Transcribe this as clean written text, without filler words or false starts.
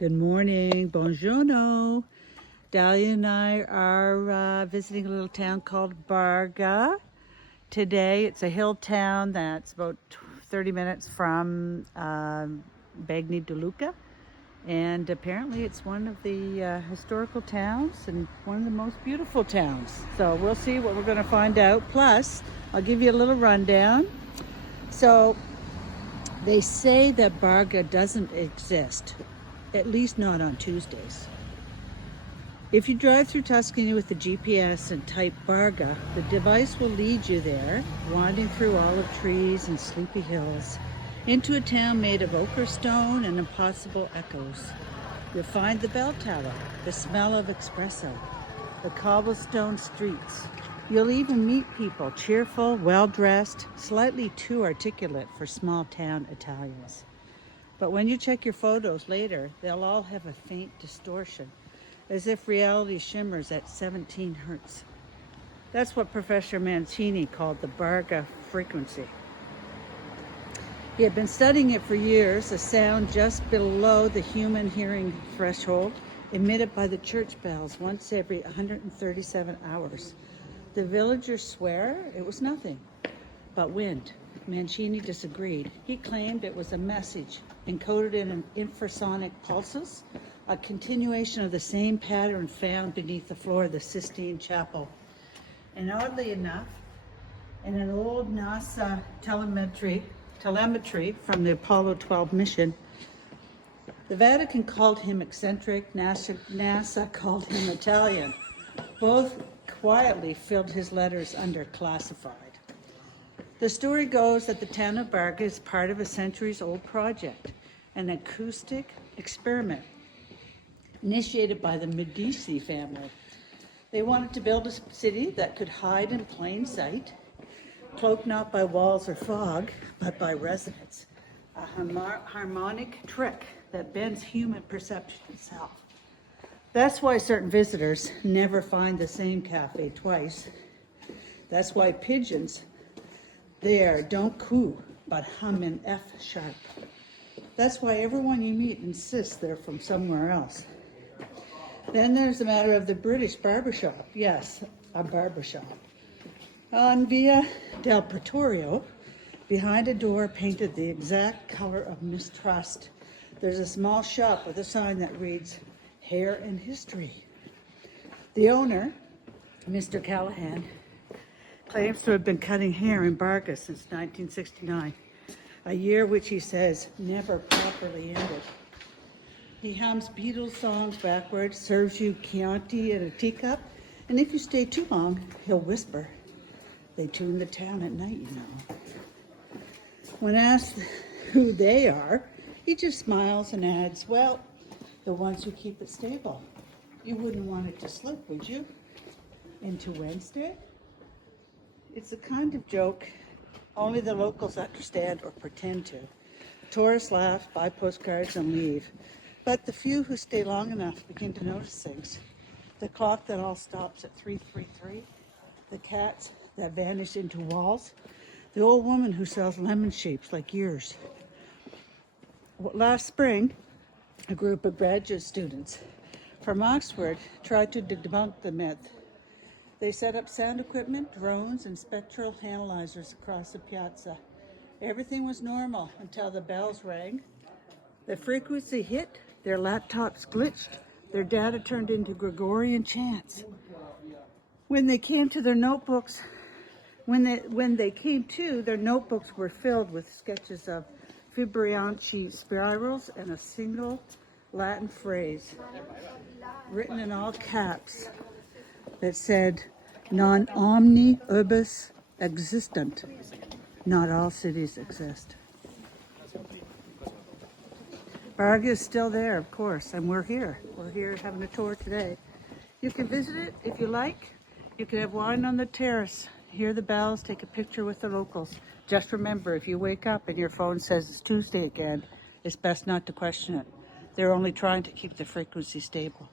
Good morning, buongiorno. Dahlia and I are visiting a little town called Barga. Today it's a hill town that's about 30 minutes from Bagni de Lucca. And apparently it's one of the historical towns and one of the most beautiful towns. So we'll see what we're going to find out. Plus, I'll give you a little rundown. So they say that Barga doesn't exist, at least not on Tuesdays. If you drive through Tuscany with the GPS and type Barga, the device will lead you there, winding through olive trees and sleepy hills, into a town made of ochre stone and impossible echoes. You'll find the bell tower, the smell of espresso, the cobblestone streets. You'll even meet people, cheerful, well-dressed, slightly too articulate for small-town Italians. But when you check your photos later, they'll all have a faint distortion, as if reality shimmers at 17 hertz. That's what Professor Mancini called the Barga frequency. He had been studying it for years, a sound just below the human hearing threshold, emitted by the church bells once every 137 hours. The villagers swear it was nothing but wind. Mancini disagreed. He claimed it was a message encoded in infrasonic pulses, a continuation of the same pattern found beneath the floor of the Sistine Chapel. And oddly enough, in an old NASA telemetry from the Apollo 12 mission, the Vatican called him eccentric, NASA called him Italian. Both quietly filled his letters under classified. The story goes that the town of Barga is part of a centuries-old project, an acoustic experiment initiated by the Medici family. They wanted to build a city that could hide in plain sight, cloaked not by walls or fog, but by resonance, a harmonic trick that bends human perception itself. That's why certain visitors never find the same cafe twice. That's why pigeons there don't coo, but hum in F sharp. That's why everyone you meet insists they're from somewhere else. Then there's the matter of the British barbershop. Yes, a barbershop. On Via del Pretorio, behind a door painted the exact color of mistrust, there's a small shop with a sign that reads, Hair and History. The owner, Mr. Callahan, claims to have been cutting hair in Barga since 1969, a year which he says never properly ended. He hums Beatles songs backwards, serves you Chianti in a teacup, and if you stay too long, he'll whisper. They tune the town at night, you know. When asked who they are, he just smiles and adds, well, the ones who keep it stable. You wouldn't want it to slip, would you? Into Wednesday? It's a kind of joke only the locals understand or pretend to. Tourists laugh, buy postcards, and leave. But the few who stay long enough begin to notice things. The clock that all stops at 3:33, the cats that vanish into walls, the old woman who sells lemon shapes like yours. Last spring, a group of graduate students from Oxford tried to debunk the myth. They set up sound equipment, drones, and spectral analyzers across the piazza. Everything was normal until the bells rang. The frequency hit, their laptops glitched, their data turned into Gregorian chants. When they came to, their notebooks were filled with sketches of Fibonacci spirals and a single Latin phrase written in all caps that said, non omni urbis existent. Not all cities exist. Barga is still there, of course, and we're here. We're here having a tour today. You can visit it if you like. You can have wine on the terrace, hear the bells, take a picture with the locals. Just remember, if you wake up and your phone says it's Tuesday again, it's best not to question it. They're only trying to keep the frequency stable.